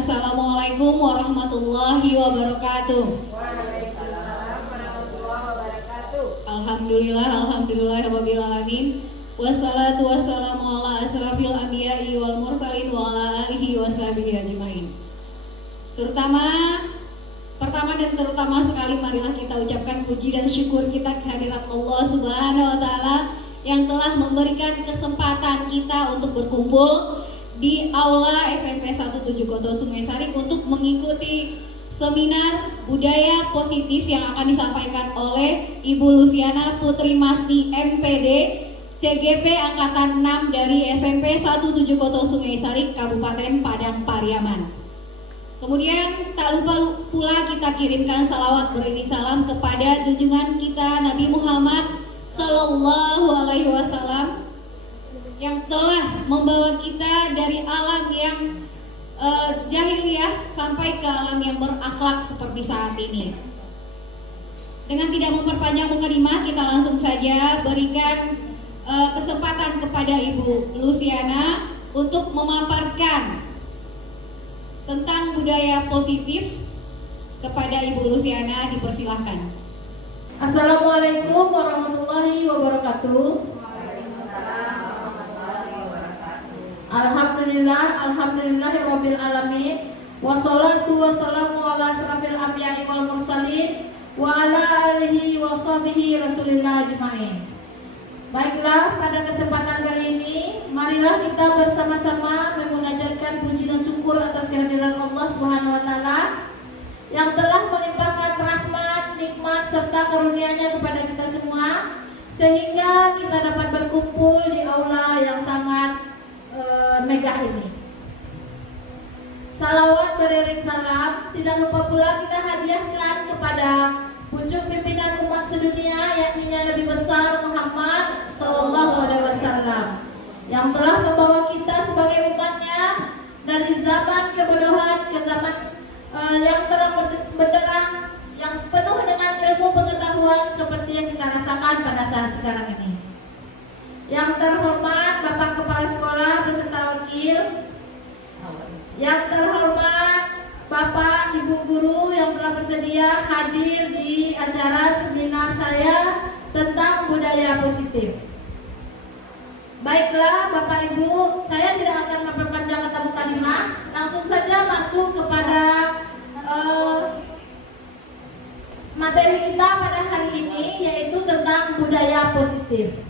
Assalamualaikum warahmatullahi wabarakatuh. Waalaikumsalam warahmatullahi wabarakatuh. Alhamdulillah rabbil alamin. Wassalatu wassalamu ala asrafil anbiya'i wal mursalin wa ala alihi washabihi ajmain. Pertama dan terutama sekali marilah kita ucapkan puji dan syukur kita kehadirat Allah Subhanahu wa taala yang telah memberikan kesempatan kita untuk berkumpul di Aula SMP 17 Kota Sungai Sari untuk mengikuti seminar budaya positif yang akan disampaikan oleh Ibu Luciana Putri Masti MPD CGP Angkatan 6 dari SMP 17 Kota Sungai Sari Kabupaten Padang Pariaman. Kemudian tak lupa pula kita kirimkan salawat beriring salam kepada junjungan kita Nabi Muhammad Sallallahu Alaihi Wasallam yang telah membawa kita dari alam yang jahiliyah sampai ke alam yang berakhlak seperti saat ini. Dengan tidak memperpanjang mukadimah, kita langsung saja berikan kesempatan kepada Ibu Luciana untuk memaparkan tentang budaya positif. Kepada Ibu Luciana dipersilahkan. Assalamualaikum warahmatullahi wabarakatuh. Alhamdulillahirabbil alamin. Wassalatu wassalamu ala asrafil anbiya'i wal mursalin wa ala alihi wa sahbihi rasulillah ajmain. Baiklah, pada kesempatan kali ini marilah kita bersama-sama memunajatkan puji dan syukur atas kehadiran Allah Subhanahu wa taala yang telah melimpahkan rahmat, nikmat serta karunia-Nya kepada kita semua sehingga kita dapat berkumpul di aula yang sangat megah ini. Salawat beriring salam tidak lupa pula kita hadiahkan kepada pucuk pimpinan umat sedunia, yakni Nabi besar Muhammad Sallallahu Alaihi Wasallam yang telah membawa kita sebagai umatnya dari zaman kebodohan ke zaman yang terang benderang, yang penuh dengan ilmu pengetahuan seperti yang kita rasakan pada saat sekarang ini. Yang terhormat Bapak Kepala Sekolah beserta wakil, yang terhormat Bapak Ibu Guru yang telah bersedia hadir di acara seminar saya tentang budaya positif. Baiklah Bapak Ibu, saya tidak akan memperpanjang kata mukadimah, langsung saja masuk kepada materi kita pada hari ini, yaitu tentang budaya positif.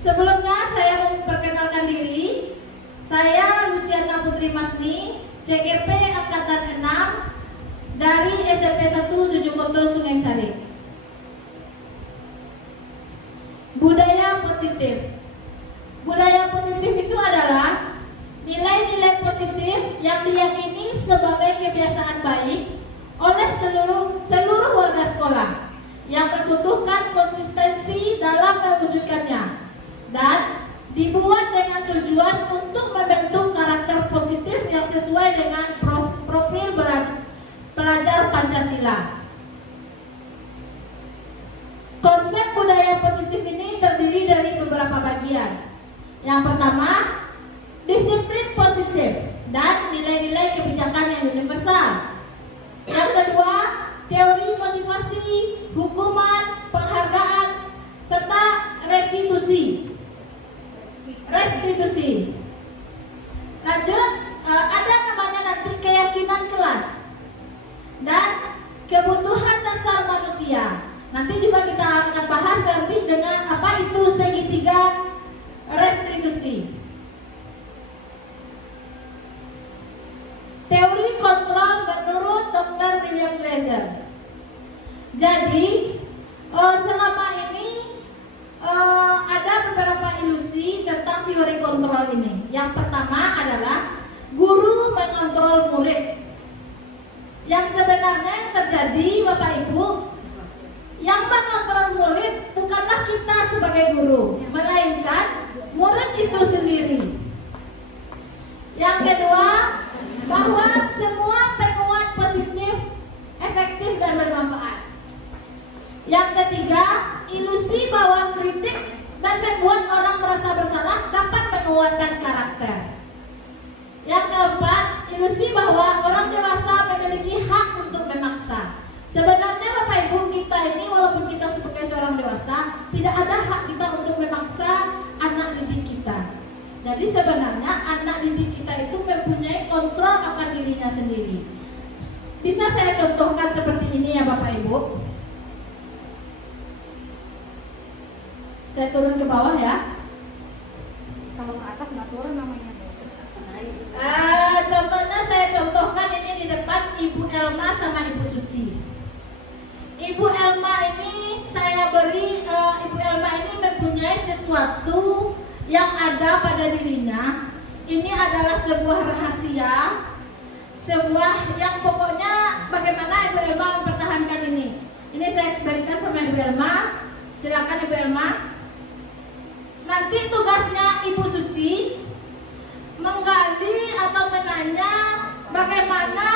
Sebelumnya saya memperkenalkan diri. Saya Luciana Putri Masni, CGP Angkatan 6 dari SMP 17 Kota Sungai Sari. Budaya positif. Budaya positif itu adalah nilai-nilai positif yang diyakini sebagai kebiasaan baik oleh seluruh warga sekolah yang membutuhkan konsistensi dalam mewujudkannya dan dibuat dengan tujuan untuk membentuk karakter positif yang sesuai dengan profil pelajar Pancasila. Konsep budaya positif ini terdiri dari beberapa bagian. Yang pertama, disiplin positif dan nilai-nilai kebijakan yang universal. Yang kedua, teori motivasi, hukuman, penghargaan, serta restitusi. Lanjut, ada namanya nanti keyakinan kelas dan kebutuhan dasar manusia. Nanti juga kita akan bahas nanti dengan apa itu segitiga restitusi. Teori kontrol menurut Dr. William Glaser. Jadi selama ini ada beberapa ilusi tentang teori kontrol ini. Yang pertama adalah guru mengontrol murid. Yang sebenarnya yang terjadi Bapak Ibu, yang mengontrol murid bukanlah kita sebagai guru, melainkan murid itu sendiri. Yang kedua, bahwa semua penguat positif efektif dan bermanfaat. Yang ketiga, ilusi bahwa kritik dan membuat orang merasa bersalah dapat menguatkan karakter. Yang keempat, ilusi bahwa orang dewasa memiliki hak untuk memaksa. Sebenarnya Bapak Ibu, kita ini walaupun kita sebagai seorang dewasa, tidak ada hak kita untuk memaksa anak didik kita. Jadi sebenarnya anak didik kita itu mempunyai kontrol akan dirinya sendiri. Bisa saya contohkan seperti ini ya Bapak Ibu. Saya turun ke bawah ya. Kalau ke atas nggak turun namanya. Contohnya saya contohkan ini di depan Ibu Elma sama Ibu Suci. Ibu Elma ini saya beri, Ibu Elma ini mempunyai sesuatu yang ada pada dirinya. Ini adalah sebuah rahasia, sebuah yang pokoknya bagaimana Ibu Elma mempertahankan ini. Ini saya berikan sama Ibu Elma. Silakan Ibu Elma. Nanti tugasnya Ibu Suci menggali atau menanya bagaimana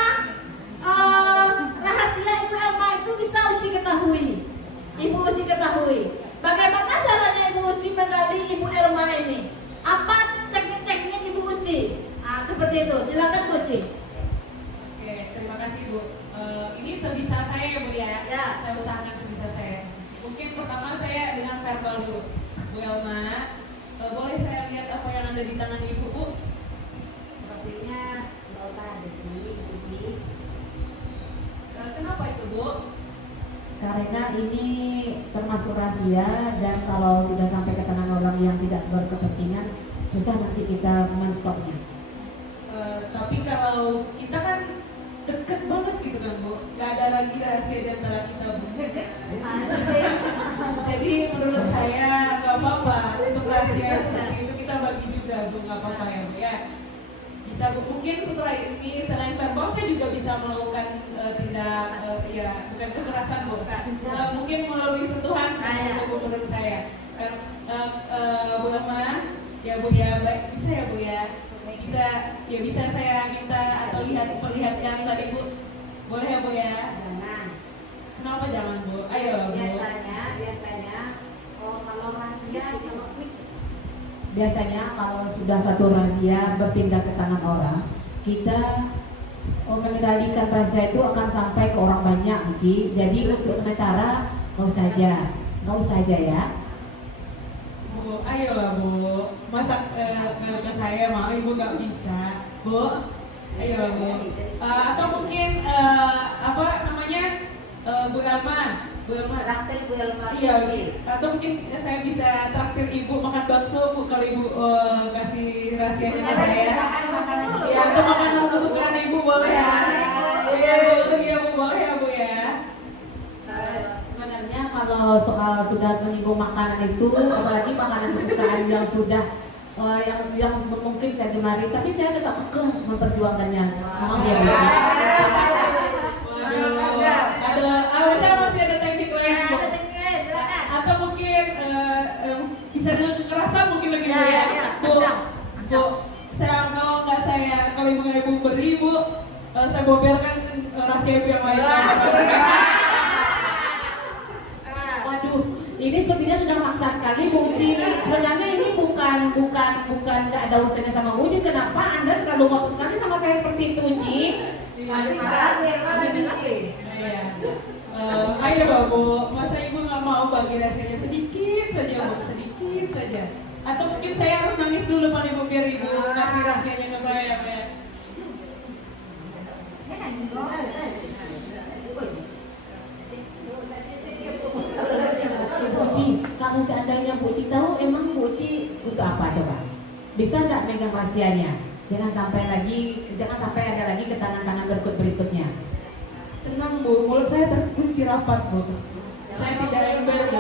rahasia Ibu Elma itu bisa Uci ketahui. Ibu Uci ketahui. Bagaimana caranya Ibu Uci menggali Ibu Elma ini? Apa teknik-teknik Ibu Uci? Seperti itu. Silakan Bu Uci. Oke, terima kasih Bu. Ini sebisa saya ya Bu ya. Ya. Saya usahakan sebisa saya. Mungkin pertama saya dengan verbal dulu. Bu Elma, boleh saya lihat apa yang ada di tangan Ibu Bu? Sepertinya nggak usah ada Uci. Kenapa itu Bu? Karena ini termasuk rahasia dan kalau sudah sampai ke tangan orang yang tidak berkepentingan, susah nanti kita men-stopnya. Tapi kalau kita kan deket banget gitu kan Bu, nggak ada lagi rahasia di antara kita Bu. Jadi menurut saya nggak apa-apa untuk rahasia seperti itu kita bagi juga Bu, nggak apa-apa ya Bu ya. Bisa Bu, mungkin setelah ini selain verbal saya juga bisa melakukan tindak ya bukan kekerasan Bu, mungkin melalui sentuhan seperti itu Bu menurut saya. Bu Elma, ya Bu ya, bisa ya Bu ya. Bisa saya minta atau perlihatkan tadi Bu, boleh ya Bu ya? Jangan. Kenapa jangan Bu? Ayo Bu. Biasanya kalau sudah satu rahasia berpindah ke tangan orang, kita mengendalikan rahasia itu akan sampai ke orang banyak, Uci. Jadi untuk sementara nggak usah aja ya. Bu, ayolah Bu, masa ke saya mau Ibu gak bisa Bu, ayolah Bu. Atau mungkin apa namanya Bu Elma Traktir Bu Elma. iya, atau mungkin saya bisa traktir Ibu makan bakso Bu, kalau Ibu kasih rahasianya ke saya. Iya, atau makanan kesukaan Ibu boleh ya? Iya Bu, boleh ya Bu ya? Sebenarnya kalau soal sudah menyinggung makanan itu, apalagi makanan kesukaan yang sudah yang mungkin saya gemari, tapi saya tetap kekeh memperjuangkannya. Mohon ya Bu. Saya masih ada teknik lain Bu. Atau mungkin bisa dengan kekerasan mungkin lagi Bu ya. Bu, kalau Ibu beri Bu, saya boberkan rahasia Ibu yang lain. Waduh, ini sepertinya sudah maksa sekali Bu Uci. Sebenarnya ini bukan nggak ada urusannya sama Uci. Kenapa Anda selalu ngotot sekali sama saya seperti itu Uci? Ayo Bu, masa Ibu nggak mau bagi rahasianya sedikit saja Bu, sedikit saja. Atau mungkin saya harus nangis dulu pada Ibu biar Ibu kasih rahasianya ke saya ya. Uci, kalau seandainya Bu Uci tahu, emang Bu Uci untuk apa coba? Bisa nggak megang rahasianya? Jangan sampai ada lagi ke tangan-tangan berikutnya. Tenang Bu, mulut saya terkunci rapat Bu. Saya tidak ember Bu.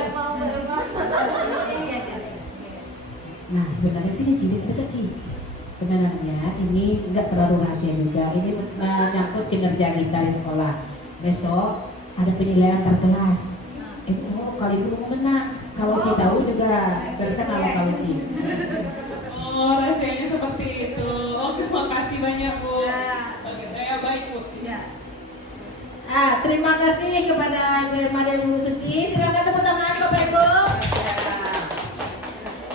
Nah sebenarnya sih Ci, dekat Ci. Sebenarnya ini nggak terlalu rahasia juga. Ini menyangkut kinerja kita di sekolah. Besok ada penilaian terkelas. Kali itu mau menang. Kalau Ci tahu juga teruskan kalau Ci. Oh, rahasianya seperti itu. Oke, makasih banyak Bu. Oke, baik Bu. Terima kasih kepada Ibu Elma dan Ibu Suci. Silakan tepuk tangan Bapak Ibu.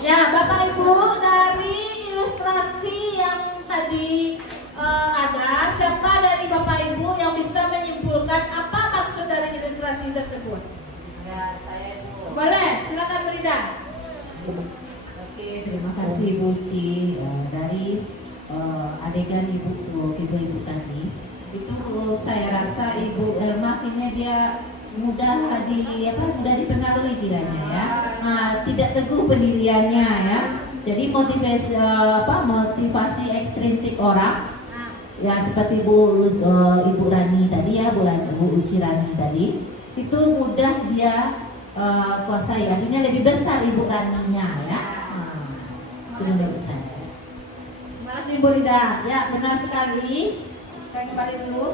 Ya Bapak Ibu, dari ilustrasi yang tadi ilustrasi tersebut? Ya, saya Bu. Boleh, silakan Brida. Oke, terima kasih Bu Ci. Dari adegan ibu tadi itu saya rasa Ibu Elma kayaknya dia mudah dipengaruhi kiranya ya. Tidak teguh pendiriannya ya. Jadi motivasi ekstrinsik orang ya seperti Ibu Rani tadi ya, Bu Uci Rani tadi itu mudah dia kuasai. Artinya lebih besar Ibu Raninya ya. Itu menurut saya. Terima kasih Bu Rida. Ya, benar sekali. Saya kembali dulu.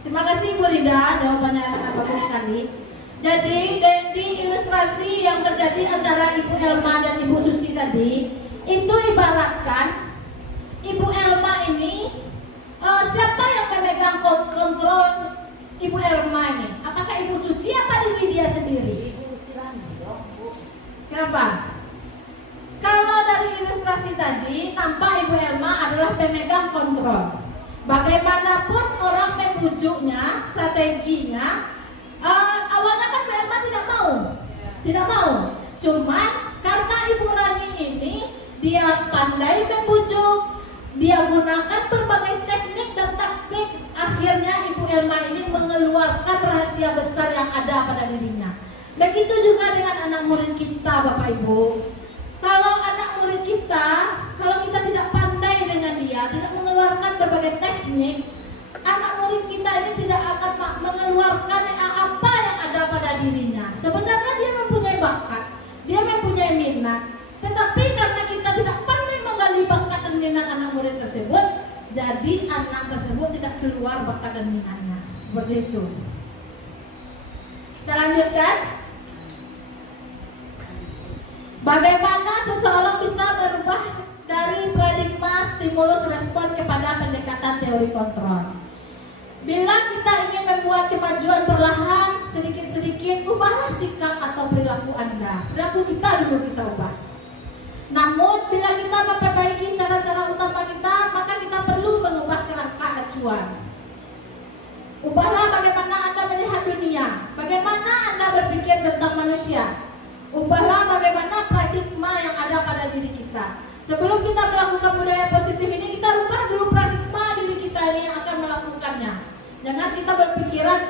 Terima kasih Bu Rida, jawabannya sangat bagus sekali. Jadi di ilustrasi yang terjadi antara Ibu Elma dan Ibu Suci tadi, itu ibaratkan Ibu Elma ini siapa yang memegang kontrol Ibu Elma ini? Apakah Ibu Suci apa diri dia sendiri? Kenapa? Kalau dari ilustrasi tadi nampak Ibu Elma adalah pemegang kontrol. Bagaimanapun orang membujuknya, strateginya, awalnya kan Bu Elma tidak mau. Cuman karena Ibu Rani ini dia pandai membujuk, dia gunakan berbagai teknik dan taktik, akhirnya Ibu Elma ini mengeluarkan rahasia besar yang ada pada dirinya. Begitu juga dengan anak murid kita, Bapak Ibu. Kalau anak murid kita, kalau kita tidak pandai dengan dia, tidak mengeluarkan berbagai teknik, anak murid kita ini tidak akan mengeluarkan apa yang ada pada dirinya. Sebenarnya dia mempunyai bakat, dia mempunyai minat, tetapi karena kita tidak pandai menggali bakat dan minat anak murid tersebut, jadi anak tersebut tidak keluar bakat dan minatnya. Seperti itu. Kita lanjutkan. Bagaimana seseorang bisa berubah dari paradigma stimulus respon kepada pendekatan teori kontrol? Bila kita ingin membuat kemajuan perlahan, sedikit-sedikit ubahlah sikap atau perilaku Anda. Perilaku kita dulu kita ubah. Namun bila kita memperbaiki cara-cara utama kita, maka kita perlu mengubah kerangka acuan. Ubahlah bagaimana Anda melihat dunia, bagaimana Anda berpikir tentang manusia. Ubahlah bagaimana paradigma yang ada pada diri kita. Sebelum kita melakukan budaya positif ini, kita rubah dulu paradigma diri kita ini yang akan melakukannya. Jangan kita berpikiran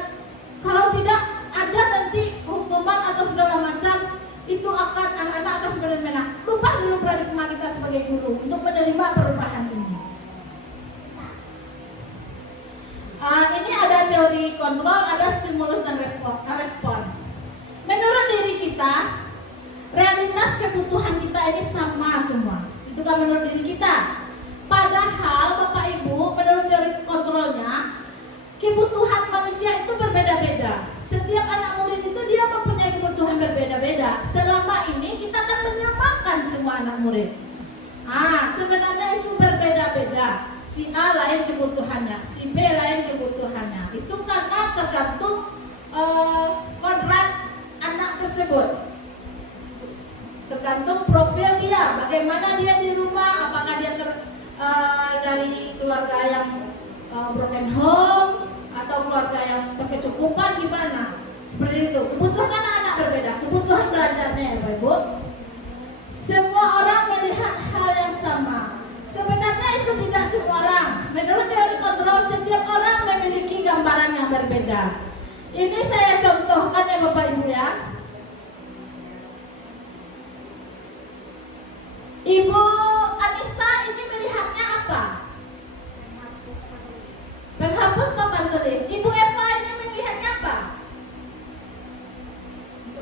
kalau tidak ada nanti hukuman atau segala macam, itu akan anak-anak akan sebenarnya. Rubah dulu paradigma kita sebagai guru untuk menerima perubahan ini. Ini ada teori kontrol, ada stimulus dan respon. Menurut diri kita, realitas kebutuhan kita ini sama semua. Itu kan menurut diri kita. Padahal Bapak Ibu, menurut teori kontrolnya, kebutuhan manusia itu berbeda-beda. Setiap anak murid itu dia mempunyai kebutuhan berbeda-beda. Selama ini kita akan menyamakan semua anak murid. Sebenarnya itu berbeda-beda. Si A lain kebutuhannya, si B lain kebutuhannya. Itu karena tergantung kodrat anak tersebut. Tergantung profil dia, bagaimana dia di rumah, apakah dia dari keluarga yang broken home atau keluarga yang berkecukupan, gimana? Seperti itu. Kebutuhan anak-anak berbeda, kebutuhan belajarnya ya Bapak Ibu. Semua orang melihat hal yang sama. Sebenarnya itu tidak semua orang. Menurut teori kontrol, setiap orang memiliki gambaran yang berbeda. Ini saya contohkan ya Bapak Ibu ya. Ibu Anissa ini melihatnya apa? Penghapus papan tulis. Ibu Eva ini melihatnya apa?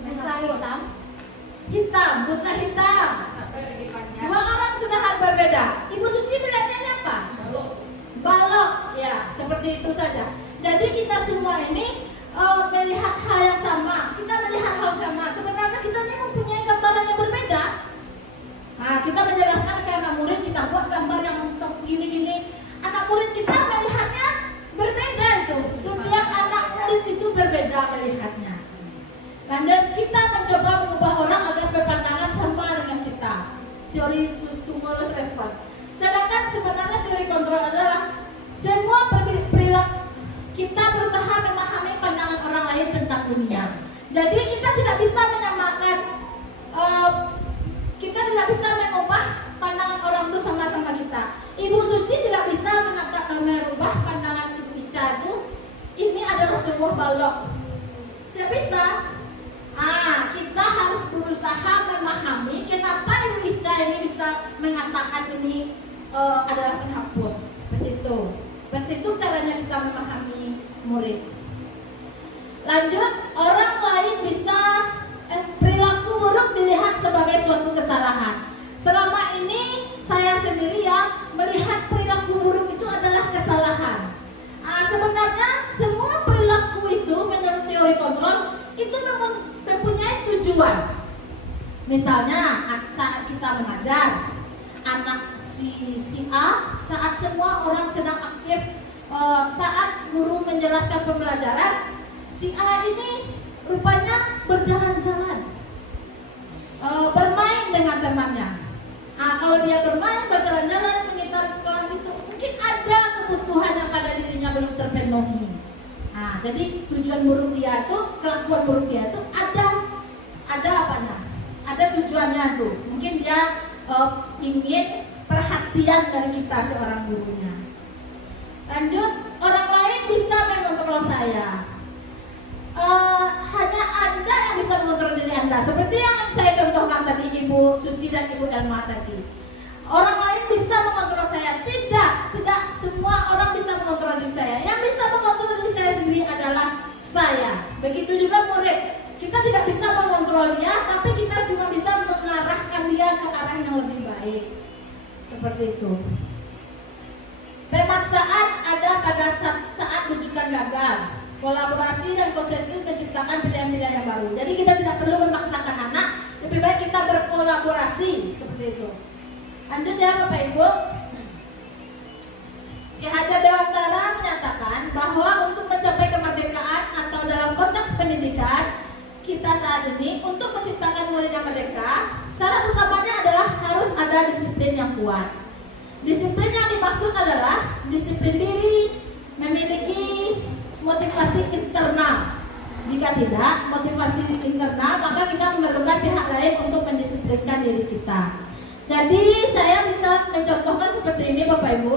Busa hitam. Hitam, busa hitam. Dua orang sudah hal berbeda. Ibu Suci melihatnya apa? Balok. Ya, seperti itu saja. Jadi kita semua ini melihat hal yang sama. Kita melihat hal sama. Sebenarnya kita ini mempunyai gambaran yang berbeda. Kita menjelaskan ke anak murid, kita buat gambar yang gini-gini. Anak murid kita melihatnya berbeda itu. Setiap anak murid itu berbeda melihatnya. Lanjut, kita mencoba mengubah orang agar berpandangan sama dengan kita. Teori stimulus respon. Sedangkan sebenarnya teori kontrol adalah semua Jadi kita tidak bisa menyamakan, kita tidak bisa mengubah pandangan orang itu sama-sama kita. Ibu Suci tidak bisa mengatakan merubah pandangan Ibu Ica itu ini adalah sebuah balok. Tidak bisa. Kita harus berusaha memahami kenapa Ibu Ica ini bisa mengatakan ini adalah penghapus. Seperti itu caranya kita memahami murid. Lanjut, orang lain bisa perilaku buruk dilihat sebagai suatu kesalahan. Selama ini saya sendiri melihat perilaku buruk itu adalah kesalahan. Sebenarnya semua perilaku itu menurut teori kontrol itu mempunyai tujuan. Misalnya saat kita mengajar anak si A, saat semua orang sedang aktif, saat guru menjelaskan pembelajaran, si A ini rupanya berjalan-jalan, bermain dengan temannya. Kalau dia bermain, berjalan-jalan mengitari sekolah itu, mungkin ada kebutuhan yang pada dirinya belum terpenuhi. Jadi tujuan buruk dia itu, kelakuan buruk dia itu ada apanya? Ada tujuannya tuh. Mungkin dia ingin perhatian dari kita seorang gurunya. Lanjut, orang lain bisa mengontrol saya. Hanya Anda yang bisa mengontrol diri Anda. Seperti yang saya contohkan tadi, Ibu Suci dan Ibu Elma tadi. Orang lain bisa mengontrol saya. Tidak semua orang bisa mengontrol diri saya. Yang bisa mengontrol diri saya sendiri adalah saya. Begitu juga murid. Kita tidak bisa mengontrol dia, tapi kita cuma bisa mengarahkan dia ke arah yang lebih baik. Seperti itu. Pemaksaan ada pada saat rujukan gagal. Kolaborasi dan konsensus menciptakan pilihan-pilihan yang baru. Jadi kita tidak perlu memaksakan anak, lebih baik kita berkolaborasi seperti itu. Lanjut ya Bapak Ibu. Ki Hajar Dewantara menyatakan bahwa untuk mencapai kemerdekaan atau dalam konteks pendidikan kita saat ini, untuk menciptakan murid yang merdeka, syarat utamanya adalah harus ada disiplin yang kuat. Disiplin yang dimaksud adalah disiplin diri, memiliki motivasi internal. Jika tidak motivasi internal, maka kita memerlukan pihak lain untuk mendisiplinkan diri kita. Jadi saya bisa mencontohkan seperti ini Bapak Ibu.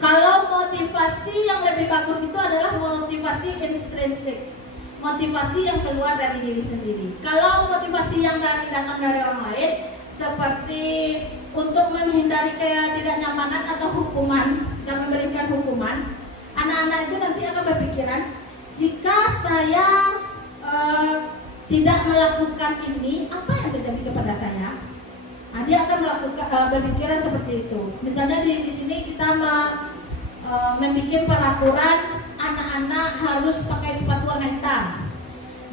Kalau motivasi yang lebih bagus itu adalah motivasi intrinsik, motivasi yang keluar dari diri sendiri. Kalau motivasi yang datang dari orang lain, seperti untuk menghindari ketidaknyamanan atau hukuman dan memberikan hukuman, anak-anak itu nanti akan berpikiran, jika saya tidak melakukan ini, apa yang terjadi kepada saya? Dia akan melakukan berpikiran seperti itu. Misalnya di sini kita membuat peraturan anak-anak harus pakai sepatu warna hitam.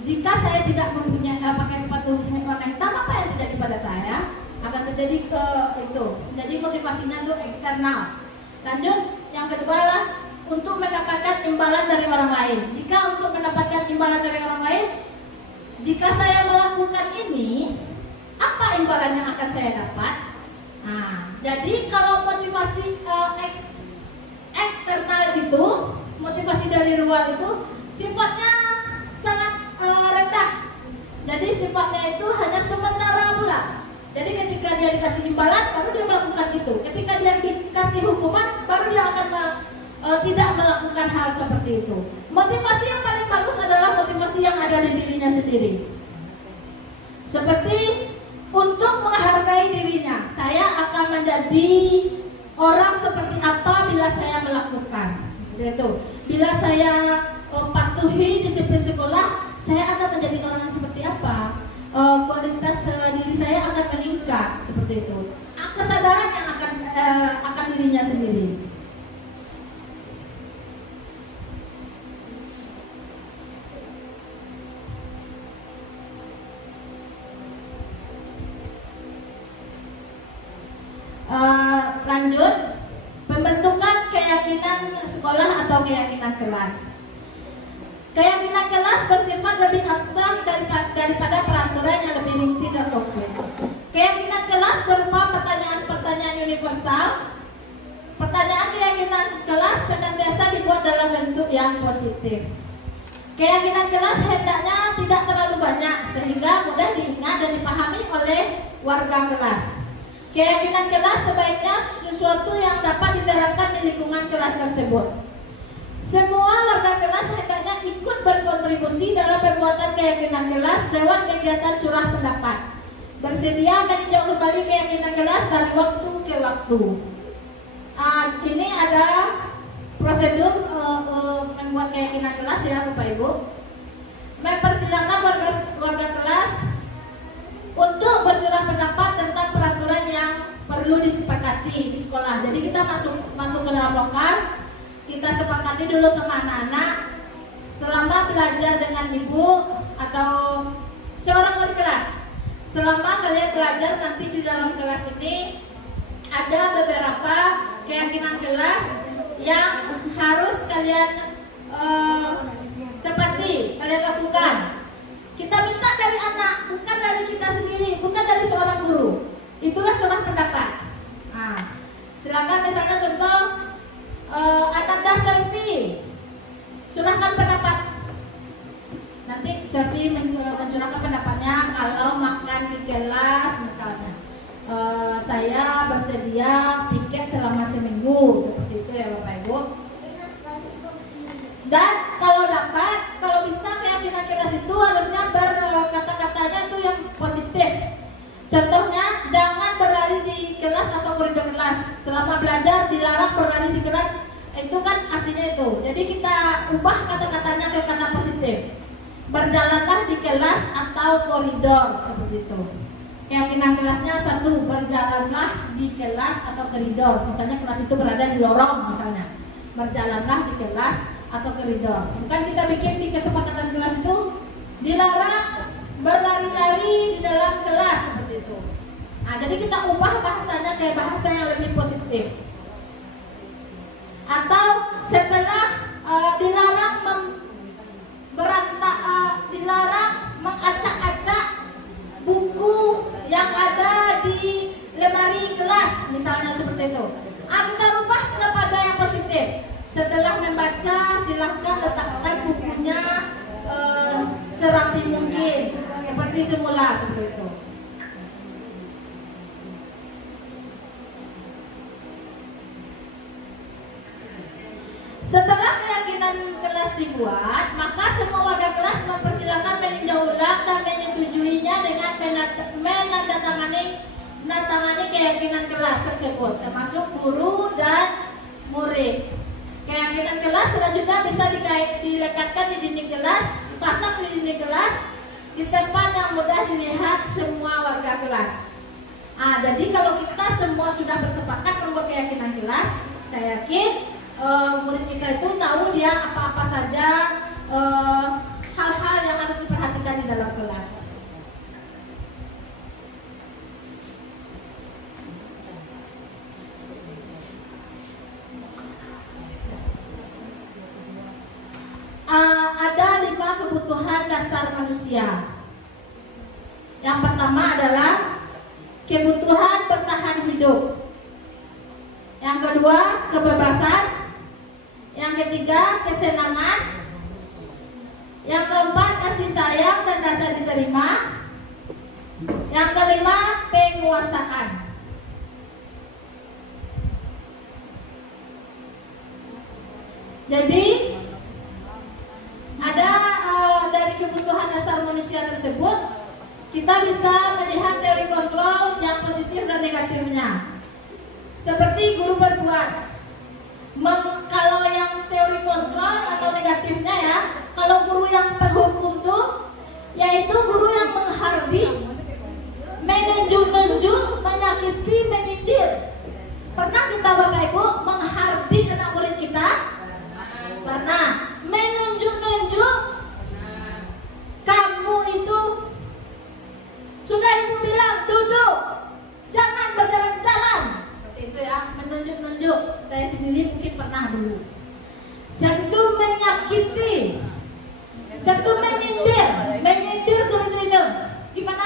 Jika saya tidak mempunyai pakai sepatu warna hitam, apa yang terjadi pada saya? Akan terjadi ke itu. Jadi motivasinya itu eksternal. Lanjut, yang kedua adalah untuk mendapatkan imbalan dari orang lain. Jika untuk mendapatkan imbalan dari orang lain, jika saya melakukan ini, apa imbalan yang akan saya dapat? Jadi kalau motivasi eksternal itu, motivasi dari luar itu sifatnya sangat rendah. Jadi sifatnya itu hanya sementara pula. Jadi ketika dia dikasih imbalan, baru dia melakukan itu. Ketika dia dikasih hukuman, baru dia akan tidak melakukan hal seperti itu. Motivasi yang paling bagus adalah motivasi yang ada di dirinya sendiri. Seperti untuk menghargai dirinya, saya akan menjadi orang seperti apa bila saya melakukan itu. Bila saya patuhi disiplin sekolah, saya akan menjadi orang yang seperti apa? Kualitas diri saya akan meningkat seperti itu. Kesadaran yang akan dirinya sendiri. Lanjut, pembentukan keyakinan sekolah atau keyakinan kelas. Keyakinan kelas bersifat lebih abstrak daripada peraturan yang lebih rinci dan konkret. Keyakinan kelas berupa pertanyaan-pertanyaan universal. Pertanyaan keyakinan kelas senantiasa dibuat dalam yang positif. Keyakinan kelas hendaknya tidak terlalu banyak sehingga mudah diingat dan dipahami oleh warga kelas. Keyakinan kelas sebaiknya sesuatu yang dapat diterapkan di lingkungan kelas tersebut. Semua warga kelas hendaknya ikut berkontribusi dalam pembuatan keyakinan kelas lewat kegiatan curah pendapat. Bersedia meninjau kembali keyakinan kelas dari waktu ke waktu. Ini ada prosedur membuat keyakinan kelas ya Bapak Ibu. Mempersilakan warga kelas untuk bercurah pendapat tentang peraturan yang perlu disepakati di sekolah. Jadi kita masuk ke dalam lokal, kita sepakati dulu sama anak-anak selama belajar dengan ibu atau seorang wali kelas. Selama kalian belajar nanti di dalam kelas ini ada beberapa keyakinan kelas yang harus kalian tepati, kalian lakukan. Kita minta dari anak, bukan dari kita sendiri, bukan dari seorang guru. Itulah curah pendapat. Silakan misalnya contoh Ananda selfie, curahkan pendapat. Nanti selfie mencurahkan pendapatnya kalau makan di kelas misalnya. Saya bersedia tiket selama seminggu, seperti itu ya Bapak Ibu. Dan kalau dapat, kalau bisa keyakinan kelas itu harusnya kata-katanya itu yang positif. Contohnya, jangan berlari di kelas atau koridor kelas. Selama belajar dilarang berlari di kelas. Itu kan artinya itu. Jadi kita ubah kata-katanya ke kata positif. Berjalanlah di kelas atau koridor, seperti itu. Keyakinan kelasnya satu, berjalanlah di kelas atau koridor. Misalnya kelas itu berada di lorong misalnya. Berjalanlah di kelas atau koridor. Bukan kita bikin di kesepakatan kelas itu dilarang berlari-lari di dalam kelas, seperti itu. Jadi kita ubah bahasanya ke bahasa yang lebih positif. Atau setelah dilarang dilarang mengacak-acak buku yang ada di lemari kelas, misalnya seperti itu. Kita rubah kepada yang positif. Setelah membaca, silahkan letakkan bukunya serapi mungkin, seperti semula, seperti itu. Setelah keyakinan kelas dibuat, maka semua warga kelas mempersilakan meninjau ulang dan menyetujuinya dengan menandatangani keyakinan kelas tersebut, termasuk guru dan murid. Keyakinan kelas selanjutnya bisa dilekatkan di dinding kelas, dipasang di dinding kelas, di tempat yang mudah dilihat semua warga kelas. Jadi kalau kita semua sudah bersepakat membuat keyakinan kelas, saya yakin murid kita itu tahu dia apa-apa saja hal-hal yang harus diperhatikan di dalam kelas. Ada 5 kebutuhan dasar manusia. Yang pertama adalah kebutuhan bertahan hidup. Yang kedua, kebebasan. Yang ketiga, kesenangan. Yang keempat, kasih sayang dan rasa diterima. Yang kelima, penguasaan. Jadi ada dari kebutuhan dasar manusia tersebut, kita bisa melihat teori kontrol yang positif dan negatifnya. Seperti guru berbuat. Kalau yang teori kontrol atau negatifnya ya, kalau guru yang penghukum tuh, yaitu guru yang menghardik, menunjuk-nunjuk, menyakiti, menyindir. Pernah kita Bapak Ibu menghardik anak murid kita? Pernah. Menunjuk-nunjuk, kamu itu sudah ibu bilang duduk, jangan berjalan-jalan. Seperti itu ya, menunjuk-nunjuk. Saya sendiri mungkin pernah dulu. Satu menyakiti, satu menyindir seperti itu. Gimana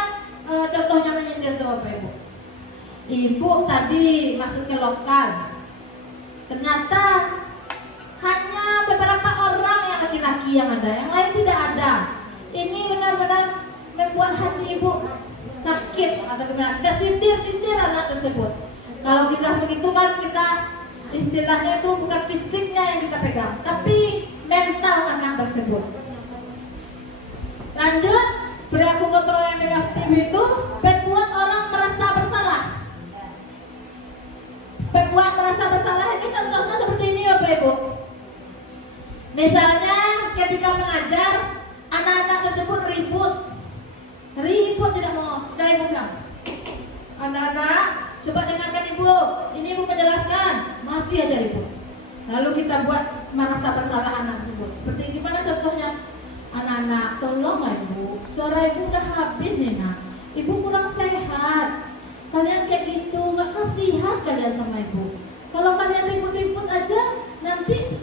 contohnya menyindir itu Bapak Ibu? Ibu tadi masuk ke lokal, ternyata hanya beberapa orang laki-laki yang ada, yang lain tidak ada. Ini benar-benar membuat hati ibu sakit atau gimana. Kita sindir anak tersebut. Kalau kita begitu kan kita istilahnya itu bukan fisiknya yang kita pegang, tapi mental anak tersebut. Lanjut, perilaku kontrol yang negatif itu membuat orang merasa bersalah. Membuat merasa bersalah ini contohnya seperti ini Bapak Ibu. Misalnya ketika mengajar, anak-anak tersebut ribut tidak mau. Udah ibu bilang, anak-anak coba dengarkan ibu, ini ibu menjelaskan, masih aja ribut. Lalu kita buat merasa bersalah anak tersebut. Seperti gimana contohnya? Anak-anak, tolonglah ibu, suara ibu udah habis nih nak, ibu kurang sehat. Kalian kayak gitu, gak kasihan kalian sama ibu. Kalau kalian ribut-ribut aja, nanti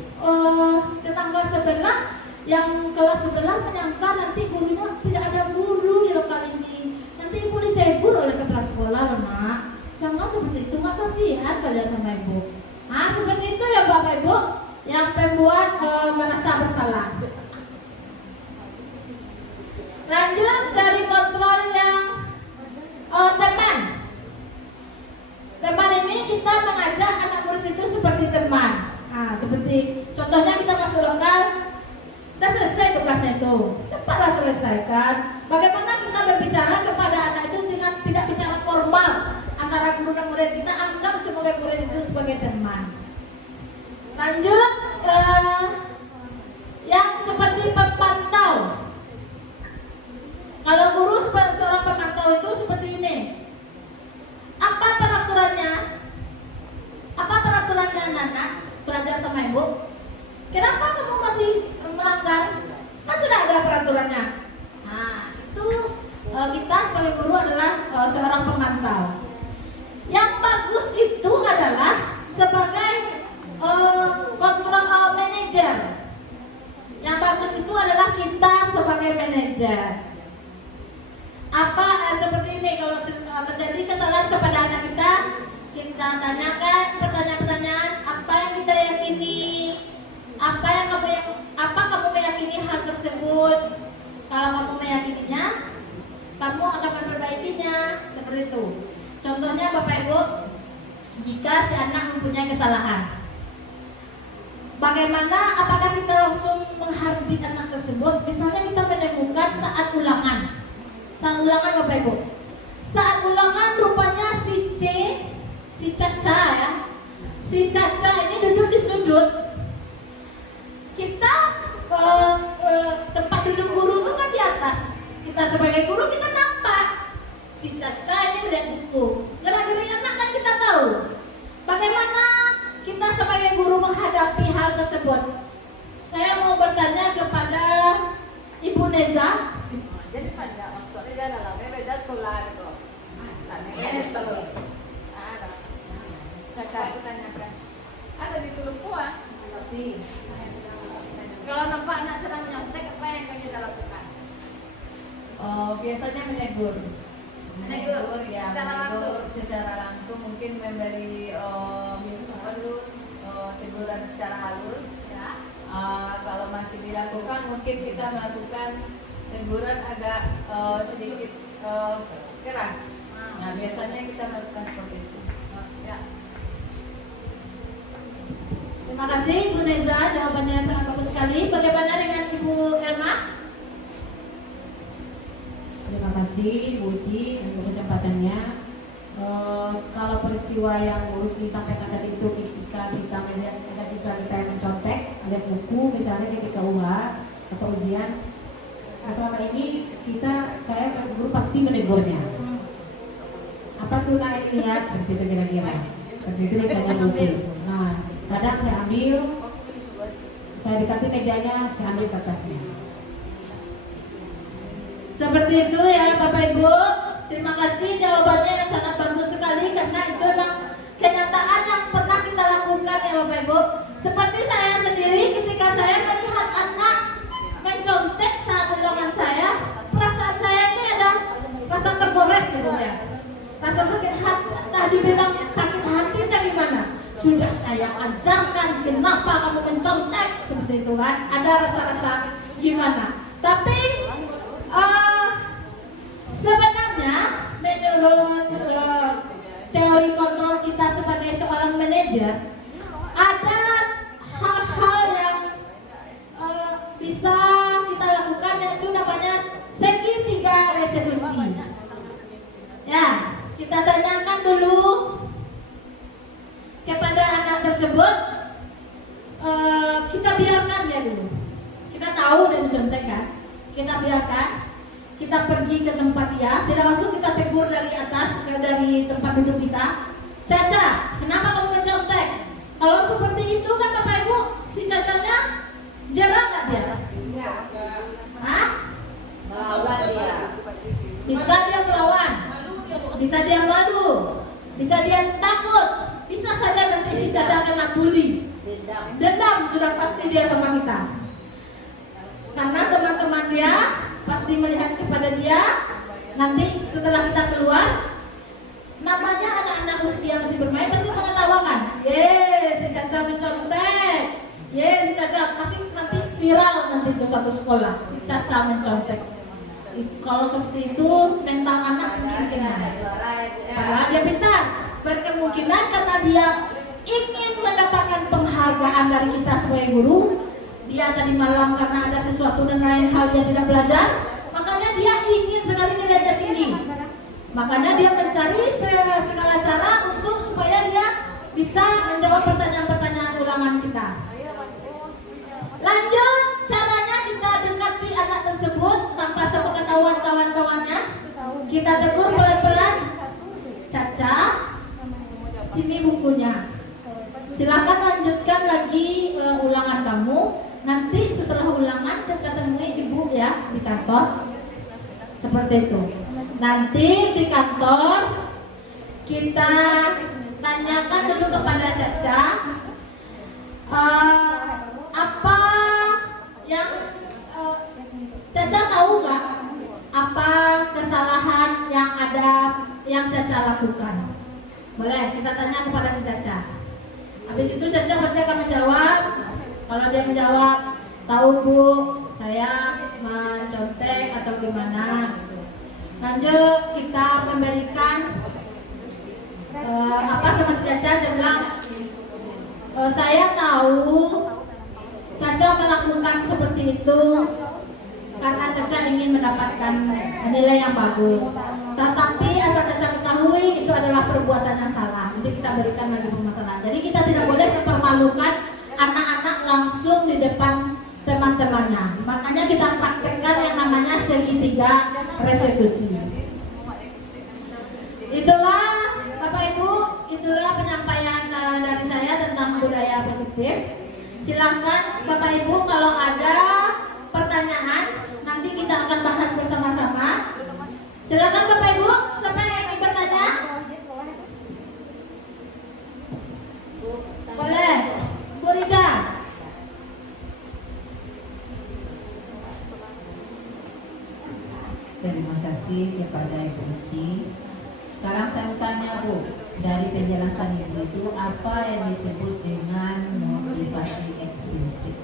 tetangga sebelah yang kelas sebelah menyangka nanti gurunya tidak ada guru di lokal ini. Nanti ibu ditegur oleh kepala sekolah loh nak. Jangan seperti itu, gak kasihan kalian sama ibu. Nah seperti itu ya Bapak Ibu, yang membuat merasa bersalah. Lanjut dari kontrol yang teman. Teman ini kita mengajak anak murid itu seperti teman. Nah, seperti contohnya kita masuk lokal, udah selesai tugasnya itu, cepatlah selesaikan. Bagaimana kita berbicara kepada anak itu dengan tidak bicara formal antara guru dan murid, kita anggap sebagai murid itu sebagai teman. Lanjut yang seperti pemantau. Kalau guru seorang pemantau itu seperti ini. Apa peraturannya? Apa peraturannya anak-anak belajar sama ibu? Kenapa kamu masih melanggar? Kan sudah ada peraturannya. Nah, itu kita sebagai guru adalah seorang pemantau. Yang bagus itu adalah sebagai kontrol manajer. Yang bagus itu adalah kita sebagai manajer. Apa seperti ini, kalau terjadi kesalahan kepada anak kita tanyakan pertanyaan-pertanyaan, apa yang kita yakini, apa kamu meyakini hal tersebut. Kalau kamu meyakininya, kamu akan memperbaikinya, seperti itu. Contohnya Bapak Ibu, jika si anak mempunyai kesalahan, bagaimana, apakah kita langsung menghardik anak tersebut? Misalnya kita menemukan saat ulangan Bapak Ibu, saat ulangan rupanya si Caca ini duduk di sudut. Kita tempat duduk guru itu kan di atas. Kita sebagai guru kita nampak si Caca ini melihat buku. Gerak-gerik anak kan kita tahu. Bagaimana kita sebagai guru menghadapi hal tersebut? Saya mau bertanya kepada Ibu Neza. Jadi pada maksudnya dia dalamnya beda sekolah itu. Itu. Ada. Saya tanyakan. Ada di Tulumpuan. Tapi kalau nampak anak sedang nyontek, apa yang akan kita lakukan? Biasanya menegur ya, secara langsung mungkin memberi teguran secara halus ya. Kalau masih dilakukan, mungkin kita melakukan teguran agak sedikit keras. Nah, biasanya kita melakukan seperti itu. Ya. Terima kasih Ibu Neza, jawabannya sangat bagus sekali. Bagaimana dengan Ibu Elma? Terima kasih Bu Uci untuk kesempatannya. Kalau peristiwa yang Bu Uci sampaikan tadi itu ketika kita melihat ada siswa kita yang mencontek, ada buku misalnya ketika UA atau ujian, selama ini saya sebagai guru pasti menegurnya. Apa tuh naik lihat seperti itu kira-kira. Seperti itu misalnya Bu Uci. Nah, kadang saya ambil, saya dekati mejanya, saya ambil kertasnya. Seperti itu ya Bapak Ibu. Terima kasih, jawabannya yang sangat bagus sekali, karena itu memang kenyataan yang pernah kita lakukan ya Bapak Ibu. Seperti saya sendiri, ketika saya melihat anak mencontek saat ulangan saya, perasaan saya ini ada rasa tergores gitu ya. Rasa sakit hati, tadi bilang sakit hati tadi mana? Sudah saya ajarkan kenapa kamu mencontek. seperti itu kan, ada rasa-rasa gimana. Tapi sebenarnya menurut teori kontrol kita sebagai seorang manajer, ada hal-hal yang bisa kita lakukan, yaitu namanya segitiga resolusi. Ya, kita tanyakan dulu kepada anak tersebut, kita biarkan dia dulu. Kita tahu dan contohkan, kita biarkan, kita pergi ke tempat dia, tidak langsung kita tegur dari atas, dari tempat duduk kita. Caca, kenapa kamu mencontek? Kalau seperti itu kan Bapak Ibu, si Cacanya jarang nggak dia? Hah? Melawan dia. Bisa dia melawan, bisa dia malu, bisa dia takut, bisa saja nanti si Caca kena bully. Dendam sudah pasti dia sama kita. Karena teman-teman dia pasti melihat kepada dia. Nanti setelah kita keluar, namanya anak-anak usia masih bermain pasti mengetawakan. Si Caca mencontek. Si Caca masih nanti viral nanti ke suatu sekolah. Si Caca mencontek. Kalau seperti itu mental anak kemungkinan. Padahal dia pintar. Berkemungkinan karena dia ingin mendapatkan penghargaan dari kita sebagai guru. Dia tadi malam karena ada sesuatu dan lain hal dia tidak belajar, makanya dia ingin sekali nilainya tinggi. Makanya dia mencari segala cara untuk supaya dia bisa menjawab pertanyaan-pertanyaan ulangan kita. Lanjut, caranya kita dekati anak tersebut tanpa sepengetahuan kawan-kawannya. Kita tegur pelan-pelan. Caca, sini bukunya. Silakan lanjutkan lagi ulangan kamu. Nanti setelah ulangan Caca temui ibu ya di kantor. Seperti itu. Nanti di kantor kita tanyakan dulu kepada Caca apa yang Caca tahu nggak apa kesalahan yang ada yang Caca lakukan. Boleh kita tanya kepada si Caca. Habis itu Caca pasti akan menjawab. Kalau dia menjawab, tahu Bu, saya mencontek atau gimana. Lanjut kita memberikan apa sama si Caca. Dia bilang, saya tahu Caca melakukan seperti itu karena Caca ingin mendapatkan nilai yang bagus. Tetapi asal Caca ketahui itu adalah perbuatan yang salah. Nanti kita berikan lagi permasalahan. Jadi kita tidak boleh mempermalukan anak-anak langsung di depan teman-temannya. Makanya kita praktekkan yang namanya segitiga resolusi. Itulah Bapak Ibu, itulah penyampaian dari saya tentang budaya positif. Silakan Bapak Ibu kalau ada pertanyaan nanti kita akan bahas bersama-sama. Silakan Bapak Ibu, siapa yang ingin bertanya? Boleh, Bu Rida. Terima kasih kepada Ibu Uci. Sekarang saya tanya Bu, dari penjelasan Ibu itu apa yang disebut dengan motivasi eksplisit?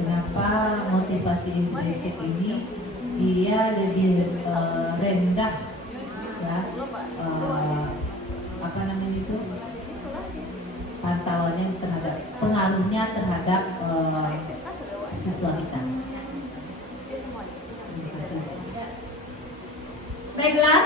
Kenapa motivasi eksplisit ini dia lebih rendah ya, apa namanya itu, pantauannya terhadap pengaruhnya terhadap siswa kita. Baiklah,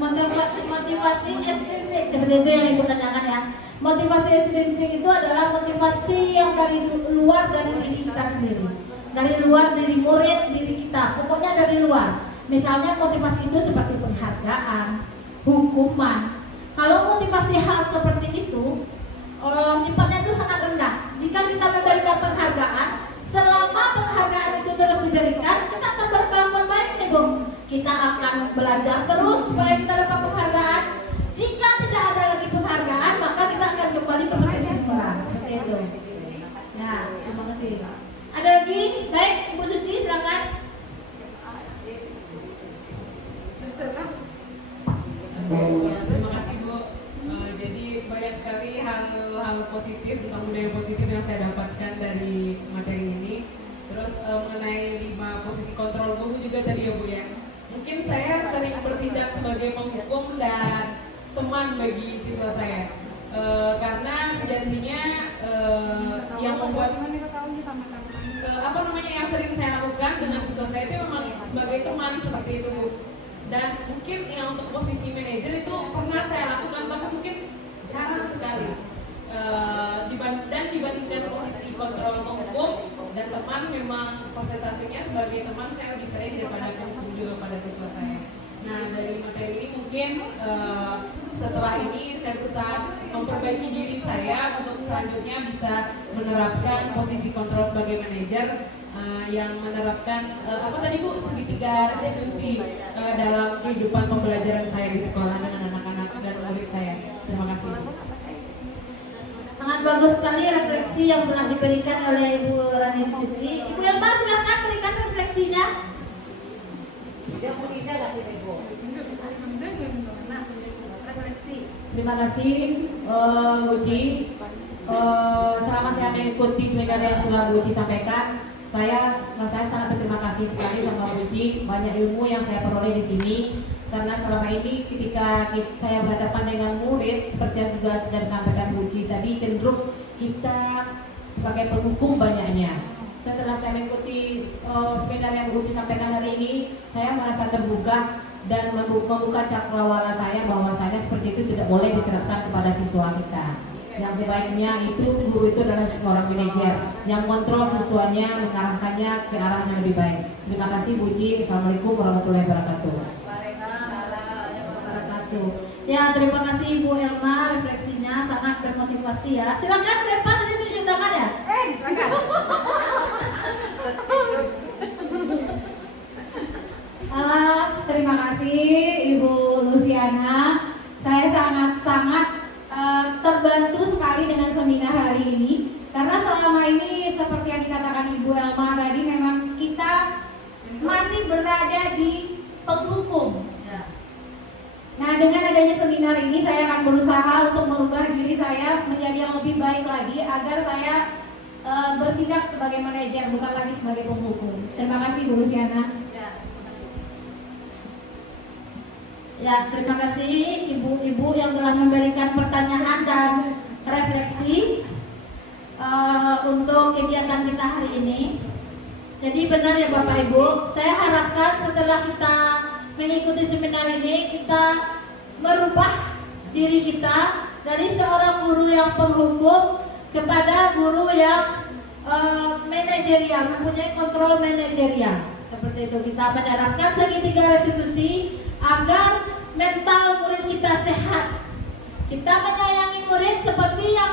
motivasi ekstrinsik seperti itu yang Ibu tanyakan ya. Motivasi ekstrinsik itu adalah motivasi yang dari luar dari diri kita sendiri, dari luar diri murid, diri kita, pokoknya dari luar. Misalnya motivasi itu seperti penghargaan, hukuman. Kalau motivasi hal seperti itu, sifatnya itu sangat rendah. Jika kita memberikan penghargaan, selama penghargaan itu terus diberikan, kita akan berkelakuan baik nih Bu. Kita akan belajar terus supaya kita dapat penghargaan. Jika tidak ada lagi penghargaan, maka kita akan kembali ke perkesimpulan. Seperti itu. Ya, terima kasih. Ada lagi? Baik, Ibu Suci silakan. Terima kasih Bu. Jadi banyak sekali hal-hal hal positif tentang budaya positif yang saya dapatkan dari materi ini. Terus mengenai 5 posisi kontrol guru juga tadi ya Bu ya. Mungkin saya sering bertindak sebagai penghukum dan teman bagi siswa saya. Karena sejatinya yang membuat yang sering saya lakukan dengan siswa saya itu memang sebagai teman seperti itu Bu. Dan mungkin yang untuk posisi manajer itu pernah saya lakukan tapi mungkin jarang sekali. Dan dibandingkan posisi kontrol penghukum dan teman, memang persentasenya sebagai teman saya lebih sering daripada penghukum juga pada siswa saya. Nah, dari materi ini mungkin setelah ini saya berusaha memperbaiki diri saya untuk selanjutnya bisa menerapkan posisi kontrol sebagai manajer yang menerapkan apa tadi Bu, segitiga restitusi dalam kehidupan pembelajaran saya di sekolah dengan anak-anak dan murid saya. Terima kasih. Sangat bagus sekali refleksi yang telah diberikan oleh Ibu Rani Suci. Ibu Elma, silakan berikan refleksinya. Dia mau tidak kasih Ibu. Refleksi. Terima kasih Bu Ci. Selama saya mengikuti seminar yang telah Bu Ci sampaikan, saya sangat berterima kasih sekali sama Bu Ci. Banyak ilmu yang saya peroleh di sini. Karena selama ini ketika saya berhadapan dengan murid, seperti yang juga sudah disampaikan Bu Ci tadi, cenderung kita sebagai penghukum banyaknya. Setelah saya mengikuti seminar yang Bu Ci sampaikan hari ini, saya merasa terbuka dan membuka cakrawala saya bahwasanya seperti itu tidak boleh diterapkan kepada siswa kita. Yang sebaiknya itu guru itu adalah seorang manajer yang kontrol siswanya, mengarahkannya ke arah yang lebih baik. Terima kasih Bu Ci. Assalamualaikum warahmatullahi wabarakatuh. Ya, terima kasih Ibu Elma, refleksinya sangat bermotivasi ya. Silakan Bu Epa, tadi tunjuk tangan ya. Terima kasih Ibu Luciana. Saya sangat-sangat terbantu sekali dengan seminar hari ini. Karena selama ini seperti yang dikatakan Ibu Elma tadi, memang kita masih berada di penghukum. Nah, dengan adanya seminar ini saya akan berusaha untuk merubah diri saya menjadi yang lebih baik lagi agar saya bertindak sebagai manajer, bukan lagi sebagai penghukum. Terima kasih Bu Luciana. Ya, terima kasih ibu-ibu yang telah memberikan pertanyaan dan refleksi untuk kegiatan kita hari ini. Jadi benar ya Bapak Ibu, saya harapkan setelah kita mengikuti seminar ini, kita merubah diri kita dari seorang guru yang penghukum kepada guru yang manajerial, mempunyai kontrol manajerial. Seperti itu, kita menerapkan segitiga restitusi agar mental murid kita sehat. Kita menyayangi murid seperti yang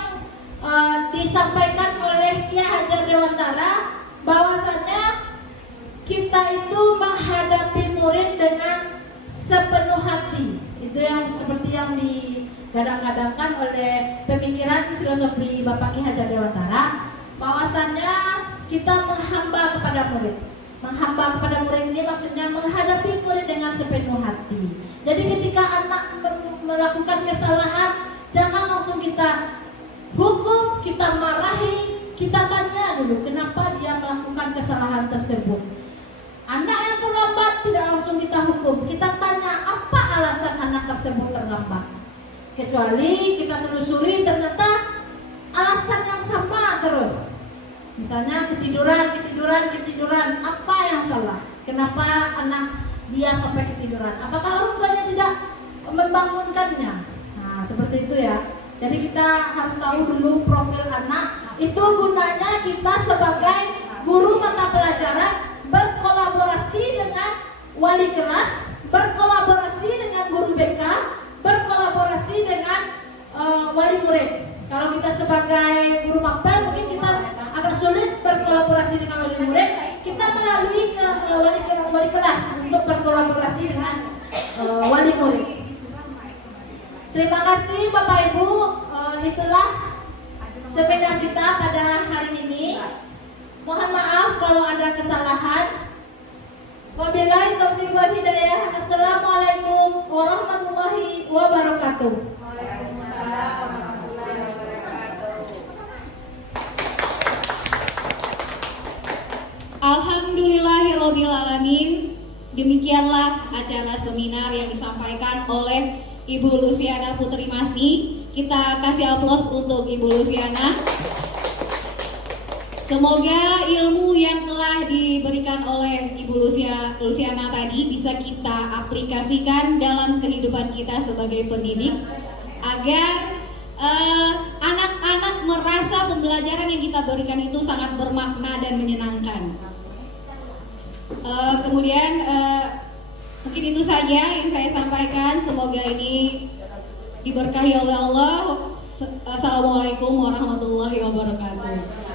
disampaikan oleh Kiai Hajar Dewantara, bahwasanya kita itu menghadapi murid dengan sepenuh hati. Itu yang seperti yang digadang-gadangkan oleh pemikiran filosofi Bapak Ki Hajar Dewantara, bahwasannya kita menghamba kepada murid. Menghamba kepada murid ini maksudnya menghadapi murid dengan sepenuh hati. Jadi ketika anak melakukan kesalahan, jangan langsung kita hukum, kita marahi, kita tanya dulu kenapa dia melakukan kesalahan tersebut. Anak yang terlambat tidak langsung kita hukum, kita tanya apa alasan anak tersebut terlambat. Kecuali kita telusuri ternyata alasan yang sama terus. Misalnya ketiduran, apa yang salah? Kenapa anak dia sampai ketiduran? Apakah orang tuanya tidak membangunkannya? Nah, seperti itu ya. Jadi kita harus tahu dulu profil anak. Itu gunanya kita sebagai guru mata pelajaran berkolaborasi dengan wali kelas, berkolaborasi dengan guru BK, berkolaborasi dengan wali murid. Kalau kita sebagai guru mapel mungkin kita agak sulit berkolaborasi dengan wali murid, kita melalui ke wali kelas untuk berkolaborasi dengan wali murid. Terima kasih Bapak Ibu, itulah seminar kita pada hari ini. Mohon maaf kalau ada kesalahan. Wabillahi taufiq wal hidayah. Assalamualaikum warahmatullahi wabarakatuh. Waalaikumsalam warahmatullahi wabarakatuh. Demikianlah acara seminar yang disampaikan oleh Ibu Luciana Putri Masni. Kita kasih aplaus untuk Ibu Luciana. Semoga ilmu yang telah diberikan oleh Ibu Luciana tadi bisa kita aplikasikan dalam kehidupan kita sebagai pendidik, agar anak-anak merasa pembelajaran yang kita berikan itu sangat bermakna dan menyenangkan. Kemudian mungkin itu saja yang saya sampaikan. Semoga ini diberkahi oleh Allah. Assalamualaikum warahmatullahi wabarakatuh.